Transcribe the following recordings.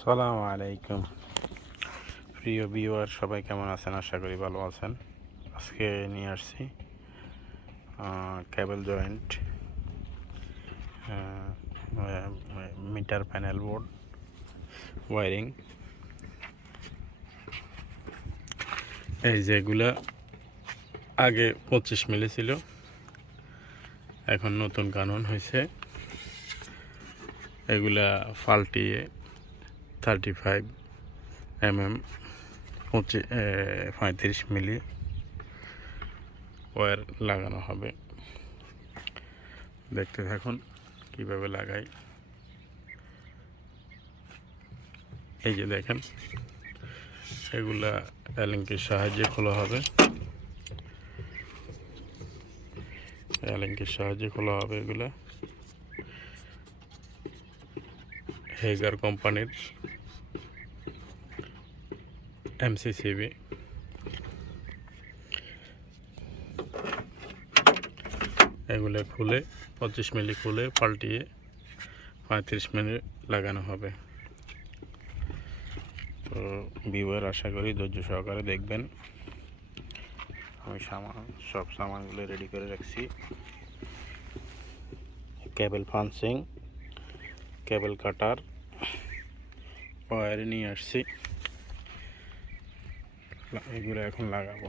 আসসালামু আলাইকুম প্রিয় ভিউয়ার, সবাই কেমন আছেন? আশা করি ভালো আছেন। আজকে নিয়ে আসছি cable joint, meter panel board wiring. এই যেগুলা আগে 25 মিলি ছিল, এখন নতুন কানুন হয়েছে, এগুলা পাল্টিয়ে 35 mm 35 মিলি ওয়্যার লাগানো হবে। দেখতে থাকুন কিভাবে লাগাই। এই যে দেখেন, এগুলা অ্যালিঙ্কের সাহায্যে খোলা হবে। এগুলা হেগার কোম্পানির MCCB। এগুলো খুলে 25 মিলি খুলে পাল্টিয়ে 35 মিলি লাগানো হবে। তো ভিউয়ার, আশা করি ধৈর্য সহকারে দেখবেন। আমি সব সামানগুলো রেডি করে রাখছি। কেবল পাঞ্চিং, কেবল কাটার, ওয়্যার নিয়ে আসছি, এগুলো এখন লাগাবো।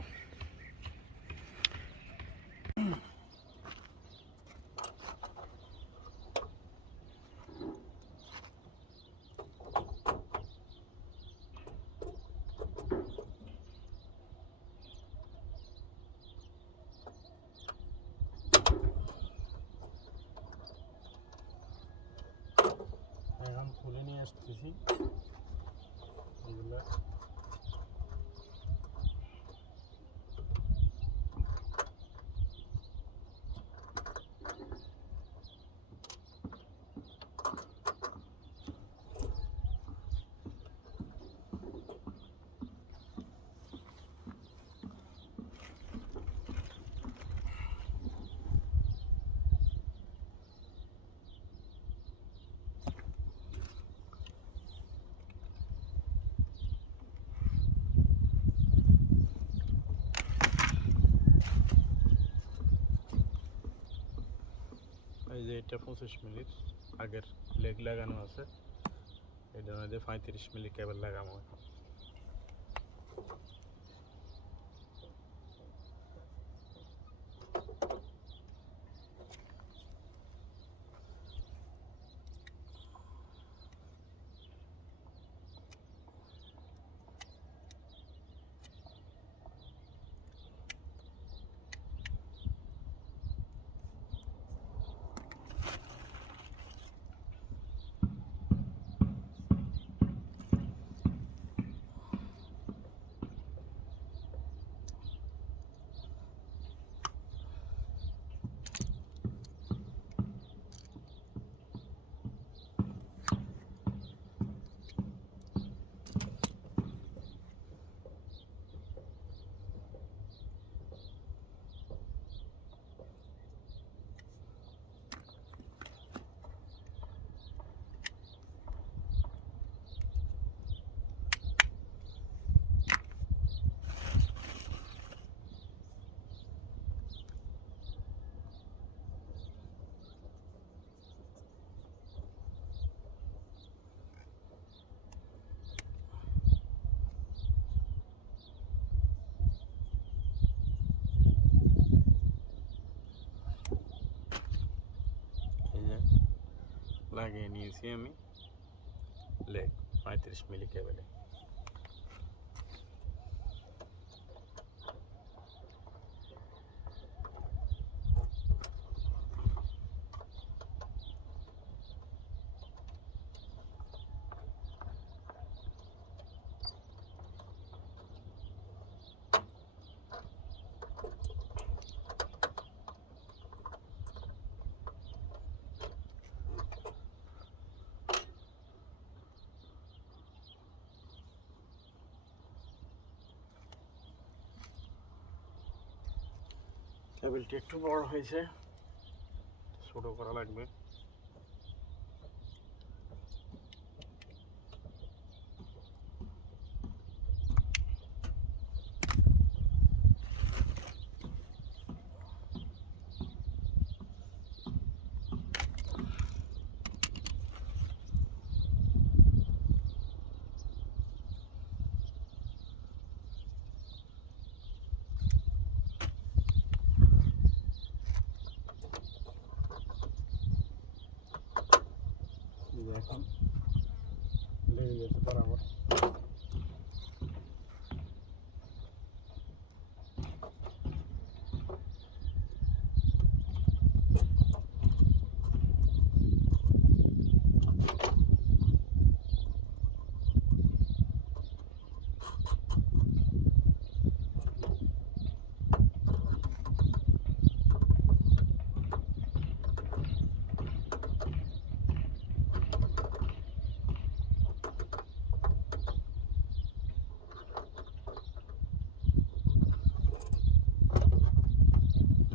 এখন খুলে নিয়ে আসতেছি এগুলো। এই যে এটা 25 মিলির আগের লেগ লাগানো আছে, এটার মধ্যে 35 মিলি কেবল লাগাবো। লাগিয়ে নিয়েছি আমি লেগ 35 মিলি কেবলে। কেবলটি একটু বড় হয়েছে, ছোট করা লাগবে। এখন লেগে গেছে বরাবর।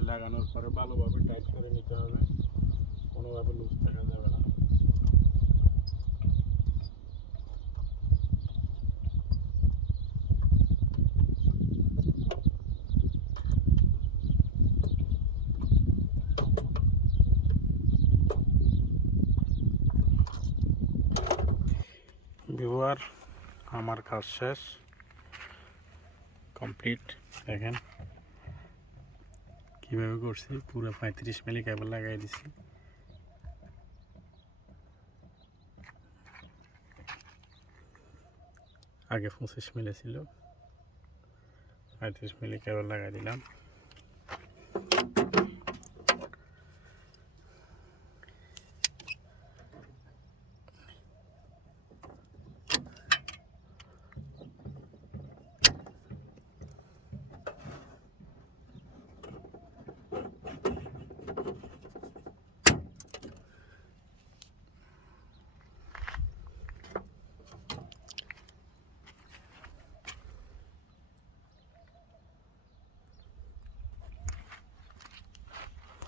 লাগানোর পরে ভালোভাবে টাইট করে নিতে হবে, কোনোভাবে লুজ থাকা যাবে না। ভিউয়ার, আমার কাজ শেষ, কমপ্লিট। দেখেন কীভাবে করছি, পুরো 35 মিলি কেবল লাগাই দিছি। আগে 25 মিলি ছিল, 35 মিলি কেবল লাগাই দিলাম।